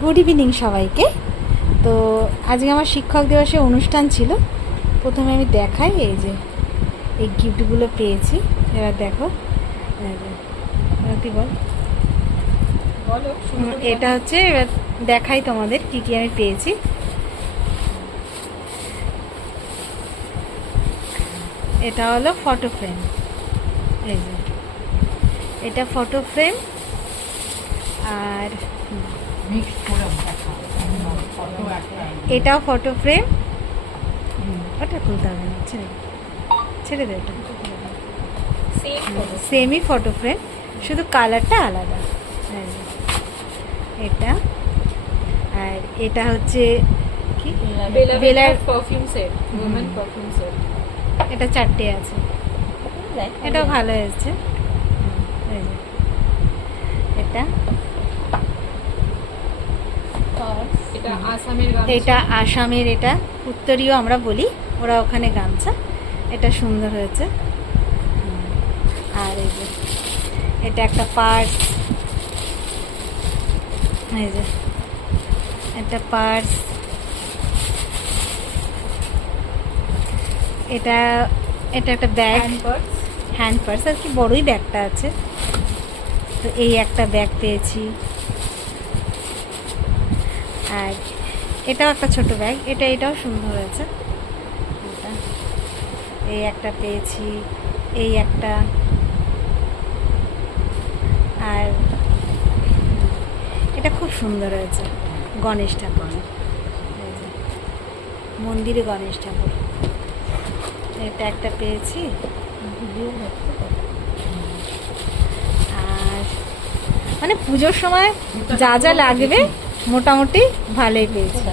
Good evening সবাইকে। তো আজকে আমার শিক্ষক দিবসে অনুষ্ঠান ছিল। প্রথমে আমি দেখাই, এই যে এই গিফটগুলো পেয়েছি। এবার দেখো, বলো। এটা হচ্ছে, এবার দেখাই তোমাদের কি কি আমি পেয়েছি। এটা হলো ফটো ফ্রেম, এই যে এটা ফটো ফ্রেম। আর এটাও ফটো ফ্রেম। ওটা খুলতে হবে না, ছেড়ে দে। ওটা সেমই ফটো ফ্রেম, শুধু কালারটা আলাদা। এটা আর এটা হচ্ছে কি, বেলার perfume set, women perfume set. এটা 4টে আছে, এটাও ভালো হয়েছে। এটা এটা আসামের, এটা উত্তরীয় আমরা বলি, ওরা ওখানে গামছা। এটা সুন্দর হয়েছে। আর এই যে এটা একটা পার্স, এই যে একটা পার্স। এটা এটা একটা ব্যাগ, হ্যান্ড পার্স আর কি, বড়ই ব্যাগটা আছে। তো এই একটা ব্যাগ পেয়েছি। আর এটাও একটা ছোট ব্যাগ, এটাও সুন্দর হয়েছে। এই একটা পেয়েছি, এই একটা। আর এটা খুব সুন্দর হয়েছে, গণেশ ঠাকুর, মন্দিরে গণেশ ঠাকুর। এটা একটা পেয়েছি। আর মানে পুজোর সময় যা যা লাগবে মোটামুটি ভালোই পেয়েছি।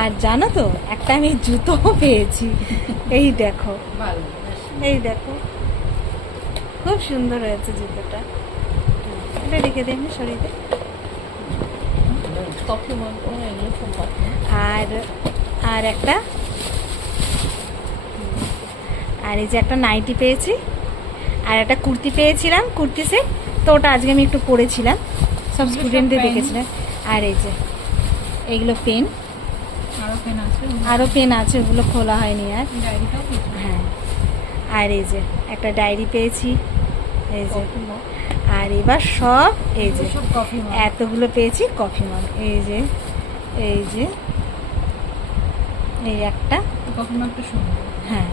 আর জানো তো, একটা আমি জুতো পেয়েছি। এই দেখো, এই দেখো, খুব সুন্দর হয়েছে জুতোটা। এটা রেখে দে, এমনি সরিয়ে দে। আর আর একটা, আর এই যে একটা নাইটি পেয়েছি। আর একটা কুর্তি পেয়েছিলাম, কুর্তি সেট। তো ওটা আজকে আমি একটু পরেছিলাম, সব স্টুডেন্টদের দেখেছিলাম। আর এই যে এইগুলো পেন, আরও পেন আছে, ওগুলো খোলা হয়নি আর। হ্যাঁ, আর এই যে একটা ডায়েরি পেয়েছি, এই যে। আর এবার সব এই যে এতগুলো পেয়েছি কফি মগ, এই যে এই যে এই একটা কফি মগটা সুন্দর। হ্যাঁ,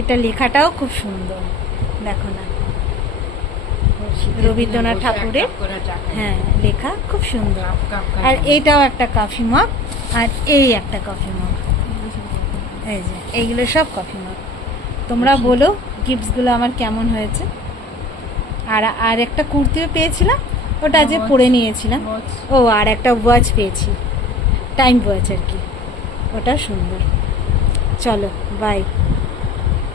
এটা লেখাটাও খুব সুন্দর, দেখো না, রবীন্দ্রনাথ ঠাকুরের, হ্যাঁ, লেখা খুব সুন্দর। আর এইটাও একটা কফি মগ, আর এই একটা কফি মগ, এই যে এইগুলো সব কফি মগ। তোমরা বলো গিফটসগুলো আমার কেমন হয়েছে। আর একটা কুর্তিও পেয়েছিলাম, ওটা যে পরে নিয়েছিলাম। ও, আর একটা ওয়াচ পেয়েছি, টাইম ওয়াচ আর কি, ওটা সুন্দর। চলো, বাই।